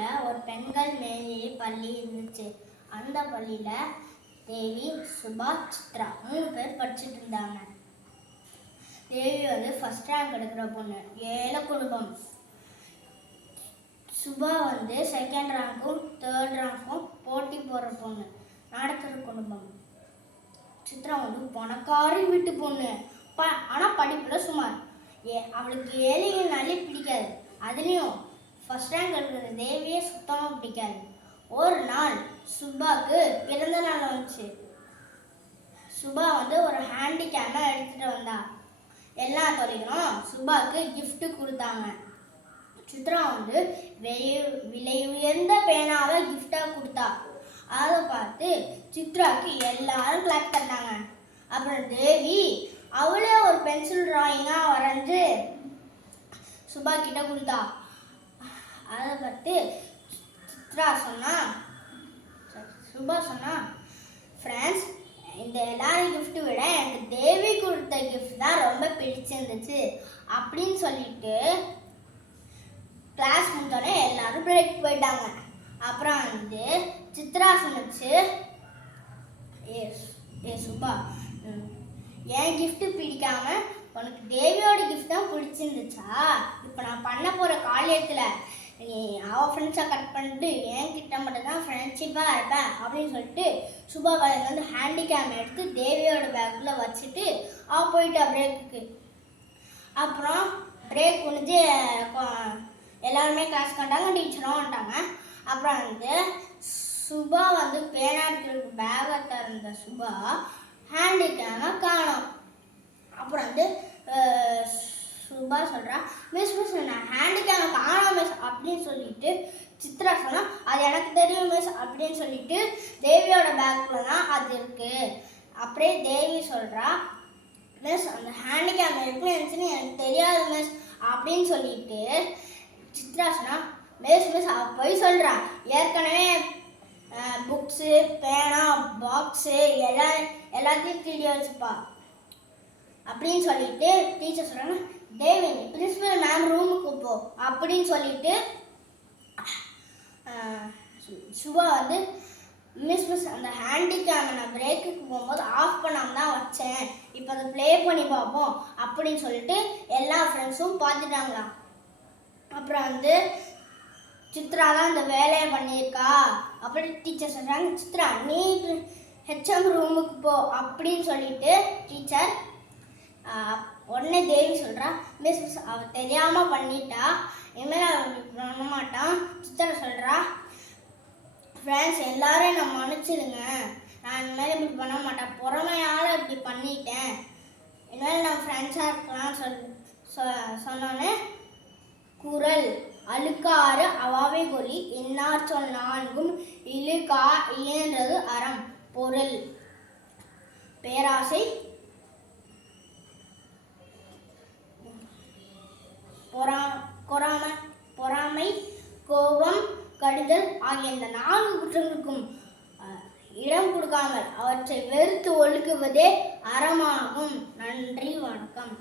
ஊரில் ஒரு பெண்கள் மேல்நிலை பள்ளி இருந்துச்சு. அந்த பள்ளியில் தேவி, சுபா, சித்ரா 3 பேர் படிச்சுட்டு இருந்தாங்க. தேவி ஃபர்ஸ்ட் ரேங்க் எடுக்கிற பொண்ணு, ஏழை குடும்பம். சுபா செகண்ட் ரேங்க்கும் தேர்ட் ரேங்க்கும் போட்டி போடுற பொண்ணு, நடக்கிற குடும்பம். சித்ரா பணக்காரி வீட்டு பொண்ணு, ஆனால் படிப்பில் சுமார். அவளுக்கு ஏழைகள்னாலே பிடிக்காது. அதுலேயும் ஃபர்ஸ்ட் ரேங்க் எடுக்கிற தேவியே சுத்தமாக பிடிக்காது. ஒரு நாள் சுபாவுக்கு பிறந்த நாள் வந்துச்சு. சுபா ஒரு ஹேண்டிகேமை எடுத்துகிட்டு வந்தா. எல்லா தொழிலும் சுபாவுக்கு கிஃப்ட் கொடுத்தாங்க. சித்ரா விலை உயர்ந்த பேனாவை கிஃப்டாக கொடுத்தா. அதை பார்த்து சித்ராவுக்கு எல்லாரும் கிளாப் பண்ணாங்க. அப்புறம் தேவி அவளே ஒரு பென்சில் டிராயிங்காக வரைஞ்சு சுபா கிட்ட கொடுத்தா. அதை பார்த்து சுபா சொன்னா, ஃப்ரெண்ட்ஸ், இந்த எல்லாரும் கிஃப்ட் விட எனக்கு தேவி கொடுத்த கிஃப்ட் தான் ரொம்ப பிடிச்சிருந்துச்சு அப்படின்னு சொல்லிட்டு கிளாஸ் முடிஞ்சோடனே எல்லாரும் பிரேக் போயிட்டாங்க. அப்புறம் சித்ரா சொன்னிச்சு, ஏ சுபா, என் கிஃப்ட் பிடிக்காம உனக்கு தேவியோட கிஃப்ட் தான் பிடிச்சிருந்துச்சா? இப்போ நான் பண்ண போகிற காலேஜில் நீ அவள் ஃப்ரெண்ட்ஸை கட் பண்ணிட்டு என்கிட்ட மட்டும் தான் ஃப்ரெண்ட்ஷிப்பாக இருப்பேன் அப்படின்னு சொல்லிட்டு சுபா ஹேண்டிகேம் எடுத்து தேவியோட பேக்கில் வச்சுட்டு அவள் போயிட்டா பிரேக்குக்கு. அப்புறம் பிரேக் முடிஞ்சு எல்லாருமே கிளாஸ் கண்டாங்க, டீச்சரும் வந்துட்டாங்க. அப்புறம் சுபா பேனா எடுக்கிறதுக்கு பேகை திறந்த சுபா ஹேண்டிகேமை காணோம். அப்புறம் சுபா சொல்கிறா, மிஸ் நான் ஹேண்டிகேமை காணோம் மிஸ் அப்படின்னு சொல்லிட்டு சித்ரா சொன்னா, அது எனக்கு தெரியும் மிஸ் அப்படின்னு சொல்லிட்டு தேவியோட பேக்கில் தான் அது இருக்குது. அப்படியே தேவி சொல்கிறா, மிஸ் அந்த ஹேண்டிகேம் எப்படி இருந்துச்சுன்னு எனக்கு தெரியாது மிஸ் அப்படின்னு சொல்லிட்டு சித்ரா சொன்னா, மிஸ் அவள் போய் சொல்கிறா, ஏற்கனவே புக்ஸு, பேனா, பாக்ஸு எல்லாத்தையும் திருடி வச்சுப்பா அப்படின்னு சொல்லிட்டு டீச்சர் சொல்கிறாங்க, தேவி பிரின்சிபல் மேம் ரூமுக்கு போ அப்படின்னு சொல்லிட்டு சுபா மிஸ் அந்த ஹேண்டிகேமை நான் பிரேக்குக்கு போகும்போது ஆஃப் பண்ணாமல் தான் வச்சேன், இப்போ அதை ப்ளே பண்ணி பார்ப்போம் அப்படின்னு சொல்லிட்டு எல்லா ஃப்ரெண்ட்ஸும் பார்த்துட்டாங்களாம். அப்புறம் சித்ரா தான் அந்த வேலையை பண்ணியிருக்கா அப்படி டீச்சர் சொல்கிறாங்க, சித்ரா நீ ஹெச்எம் ரூமுக்கு போ அப்படின்னு சொல்லிட்டு டீச்சர் உடனே தேவி சொல்கிறா, மிஸ் அவள் தெரியாமல் பண்ணிட்டா, இனிமேல் அவள் பண்ண மாட்டான். சித்ரா சொல்கிறா, ஃப்ரெண்ட்ஸ் எல்லாரும் நான் மன்னிச்சிடுங்க, நான் இனிமேல் இப்படி பண்ண மாட்டேன், பொறுமையால் இப்படி பண்ணிட்டேன், இனிமேல் நான் ஃப்ரெண்ட்ஸாக இருக்கலாம் சொன்னோன்னே குரல் அழுக்காறு அவாவை கொலி இன்னார் சொல் நான்கும் இழுக்கா இயன்றது அறம். பொருள் பேராசை, பொறாமை, கோபம், கடிதல் ஆகிய இந்த 4 குற்றங்களுக்கும் இடம் கொடுக்காமல் அவற்றை வெறுத்து ஒழுக்குவதே அறமாகும். நன்றி, வணக்கம்.